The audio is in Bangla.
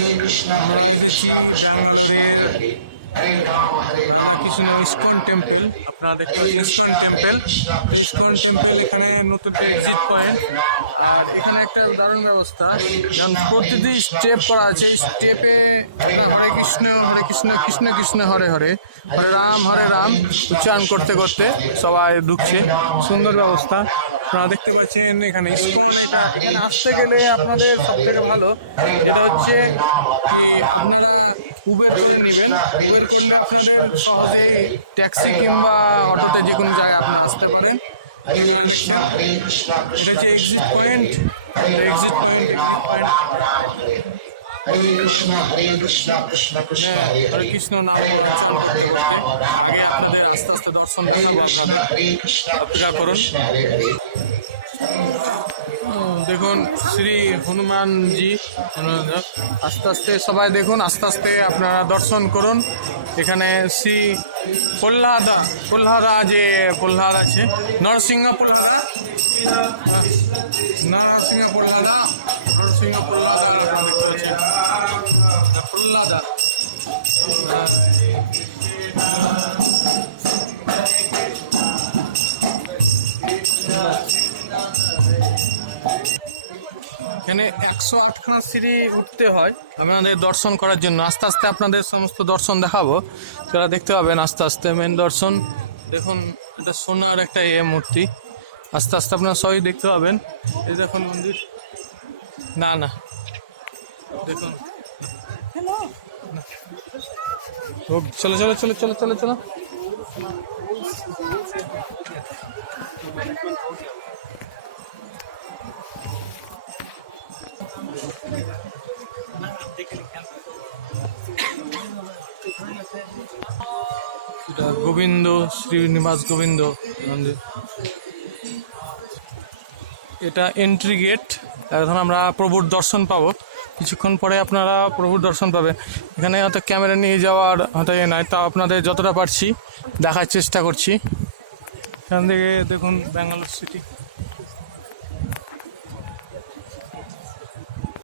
আমরা এসেছি ব্যাঙ্গালোরের রাধাকৃষ্ণ ইস্কন টেম্পল। আপনারা দেখতে পাচ্ছেন ইস্কন টেম্পল। ইস্কন টেম্পল এখানে নতুন এক্সিট পয়েন্ট, আর এখানে একটা দারুণ ব্যবস্থা, যেমন প্রতিটি স্টেপ করা আছে। স্টেপে হরে কৃষ্ণ কৃষ্ণ কৃষ্ণ হরে হরে, হরে রাম উচ্চারণ করতে করতে সবাই ঢুকছে। সুন্দর ব্যবস্থা আপনারা দেখতে পাচ্ছেন। এখানে ইস্কন, এখানে আসতে গেলে আপনাদের সব থেকে ভালো এটা হচ্ছে কি আপনারা উবের করে নেবেন। উবের করলে আপনাদের সহজেই ট্যাক্সি কিংবা অটোতে যে কোনো জায়গায় আপনারা আসতে পারেন। এটা হচ্ছে এক্সিট পয়েন্ট। এক্সিট পয়েন্ট হরে কৃষ্ণ নাম উচ্চারণ করতে করতে আগে আপনাদের আস্তে আস্তে দর্শন দেখাবো। আপনাদের অপেক্ষা করুন। দেখুন শ্রী হনুমানজি, আস্তে আস্তে সবাই দেখুন, আস্তে আস্তে আপনারা দর্শন করুন। এখানে শ্রী প্রহ্লাদা যে প্রহ্লাদ আছে, নরসিংহ প্রহ্লাদা প্রহ্লাদা। এখানে 108খানা সিঁড়ি উঠতে হয় আপনাদের দর্শন করার জন্য। আস্তে আস্তে আপনাদের সমস্ত দর্শন দেখাবো, সেটা দেখতে পাবেন আস্তে আস্তে। মেন দর্শন দেখুন, এটা সোনার একটা মূর্তি। আস্তে আস্তে আপনারা সবই দেখতে পাবেন। এই দেখুন মন্দির, না দেখুন, চলো চলো চলো চলো চলো চলো। গোবিন্দ শ্রীনিবাস গোবিন্দ মন্দির, এটা এন্ট্রি গেট। এখন আমরা প্রভুর দর্শন পাবো, কিছুক্ষণ পরে আপনারা প্রভুর দর্শন পাবেন। এখানে হয়তো ক্যামেরা নিয়ে যাওয়ার হয়তো নাই, তাও আপনাদের যতটা পারছি দেখার চেষ্টা করছি। এখান থেকে দেখুন ব্যাঙ্গালোর সিটি।